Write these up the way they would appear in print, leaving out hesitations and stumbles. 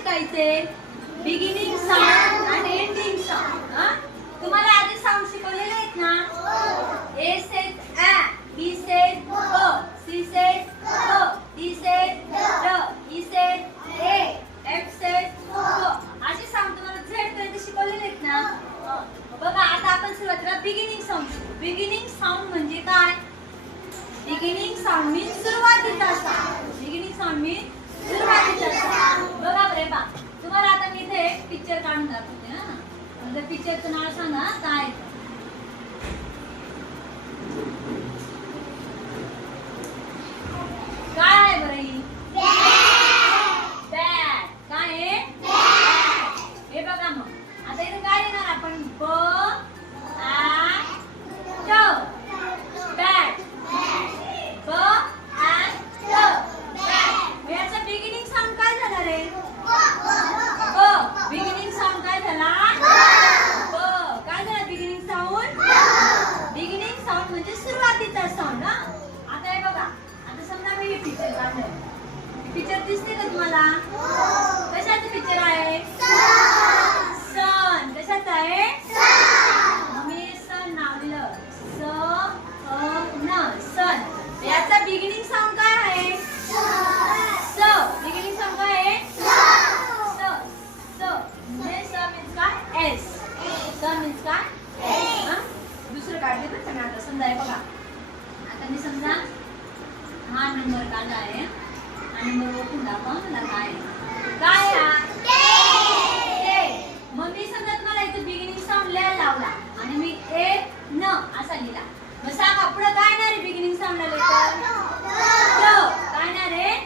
शिकायचे beginning sound आणि ending sound. तुम्हाला आधी साऊंड शिकवलेले आहेत ना. ए सेट आ, बी सेट ब, सी सेट ब, डी सेट ड, ई सेट ए, एफ सेट ब, असे साऊंड तुम्हाला झेड पर्यंत शिकवलेले आहेत ना. बघा आता आपण सुरुवातीला बिगिनिंग साऊंड शिकू. बिगिनिंग साऊंड म्हणजे काय? बिगिनिंग साऊंड मीन्स सुरुवातीचा साऊंड. बिगिनिंग साऊंड मीन्स सुरुवातीचा साऊंड. बघा बरं बा, तुम्हाला आता मी इथे पिक्चर काढून दाखवते ना. म्हणजे पिक्चरचं नाव सांगा काय. काय आहे बरं ही? बॅट. काय आहे? हे बघा मग आता इथे काय लिहिणार आपण? ब आ ट, बॅट. ब आ ट, बॅट. याचा बिगिनिंग साऊंड काय झाला रे? ब. बिगिनिंग साऊंड काय झाला? ब. काय झाला बिगिनिंग साऊंड? बिगिनिंग साऊंड म्हणजे सुरुवातीचा साऊंड. आता हे बघा, आता समजा मी हे पिक्चर काढलंय. पिक्चर दिसते का तुम्हाला? कशाचं पिक्चर आहे? सन. कशाचं आहे? मी सन नाव लिहिलं. सन. याचा बिगिनिंग साऊंड काय आहे? स. बिगिनिंग साऊंड काय आहे? स. म्हणजे स मीन्स काय? एस. स मीन्स काय? एस. दुसरं काढते बरं का. आता समजा आहे बघा, आता मी समजा हा नंबर काढला आहे. हा नंबर ओळखून दाखवा मला काय काय हा? मग मी समजा तुम्हाला इथे बिगिनिंग साऊंड लिहायला लावला आणि मी ए न असा लिहिला. मग सांगा पुढे काय येणार आहे बिगिनिंग साऊंड आले तर? काय येणार आहे?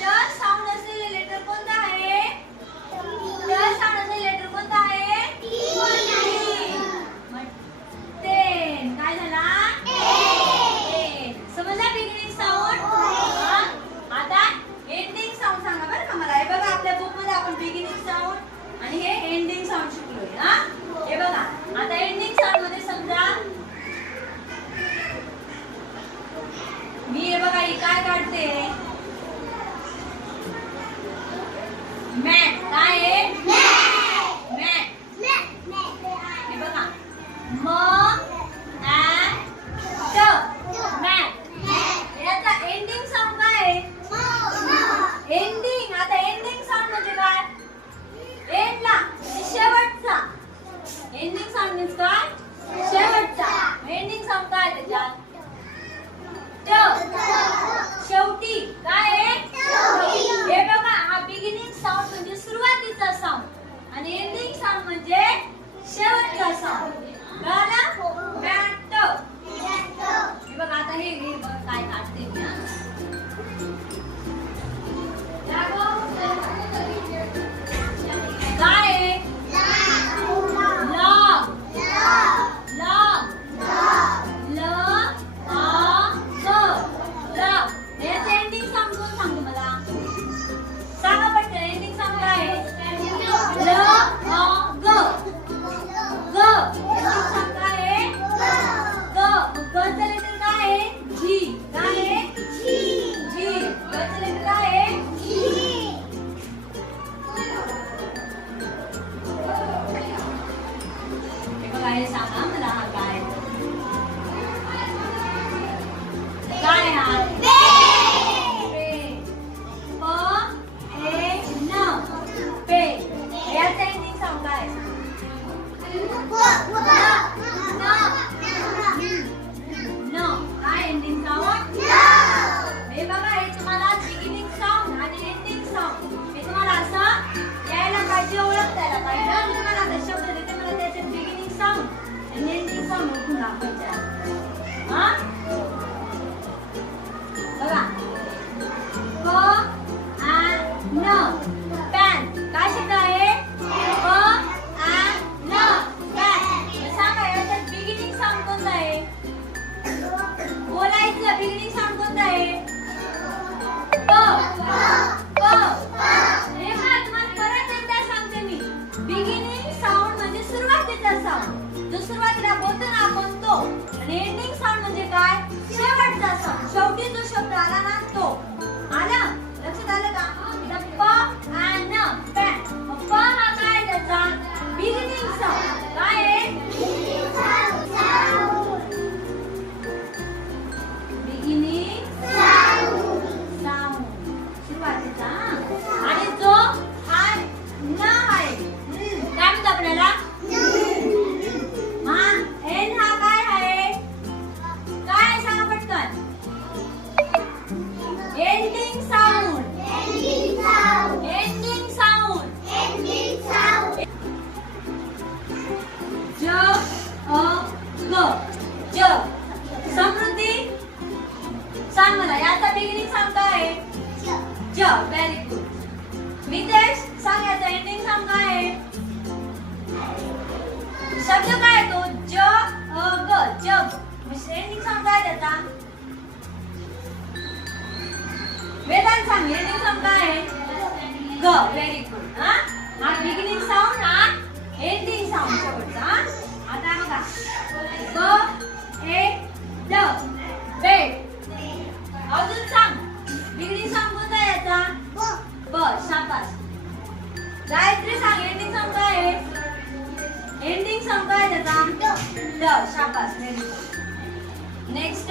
ट साऊंड असलेले लेटर कोणता आहे? ट साऊंड असलेले लेटर कोणता आहे? मग टेन. काय झाला? टेन. समजला बिगिनिंग साऊंड? आता एंडिंग साऊंड सांगा बरं का मला. हे बघा आपल्या बुक मध्ये आपण बिगिनिंग साऊंड आणि हे एंडिंग साऊंड शिकलोय. हे बघा आता एंडिंग साऊंड मध्ये समजा मी हे बघा ही काय काढते? मॅट. काय आहे? मॅट. हे बघा म आ ट, मॅट. याचा एंडिंग साऊंड काय आहे? एंडिंग. आता एंडिंग साऊंड म्हणजे काय? एंडला, शेवटचा. एंडिंग साऊंड मीन्स काय? शेवटचा. एंडिंग साऊंड काय त्याच्यात? ट. शेवटी. काय आहे? हे बघा हा बिगिनिंग साऊंड म्हणजे सुरुवातीचा साऊंड आणि एंडिंग साऊंड म्हणजे शेवटचा साऊंड. कळलं? मॅट. हे बघा आता हे बघ काय काढते मी. काय आहे? लॉग. लॉग. ल आ ग. लॉग. याचं एंडिंग साऊंड कोण सांगतो मला? सांगा पटकन एंडिंग साऊंड काय आहे? ल आ ग. ग. एंडिंग साऊंड काय आहे? ग. गचं लेटर काय आहे? जी. काय आहे? जी. गचं लेटर काय आहे? काय सांगा मला हा काय? काय हा? पेन. प ए न, पेन. याचा एंडिंग साऊंड काय? न. काय एंडिंग साऊंड? हे बघा हे तुम्हाला बिगिनिंग साऊंड आणि एंडिंग साऊंड हे तुम्हाला असं यायला पाहिजे, ओळखता यायला पाहिजे. तुम्हाला आता शब्द देते मला त्याचे बिगिनिंग साऊंड आणि एंडिंग साऊंड ओळखून दाखवायचे आहे. बघा प आ न, पॅन. काय शब्द आहे? प आ न, पॅन. सांगा याच्यात बिगिनिंग साऊंड कोणता आहे? बोलायचं बिगिनिंग साऊंड कोणता आहे? प. प. हे बघा तुम्हाला परत एकदा सांगते मी. बिगिनिंग साऊंड म्हणजे सुरुवातीचा साऊंड, जो सुरुवातीला बोलतो ना आपण तो. आणि एंडिंग साऊंड म्हणजे काय? शेवटचा साऊंड. शेवटी जो शब्द आला ना तो. आलं? लक्षात आलं का? प शब्द काय तो जग जग. एंडिंग सॉन्ग काय त्याचा? वेदांत सांग एंडिंग सॉन्ग काय आहे? ग. Very good. हा बिगिनिंग साऊंड हा एंडिंग साऊंड शेवटचा. आता बघा ब ए ड बेड. अजून सांग बिगिनिंग सॉन्ग कोणता आहे याचा? ब. शाबास. गायत्री सांग एंडिंग सॉन्ग काय आहे? एंडिंग सॉन्ग काय त्याचा? ड. शाबास. Very good. नेक्स्ट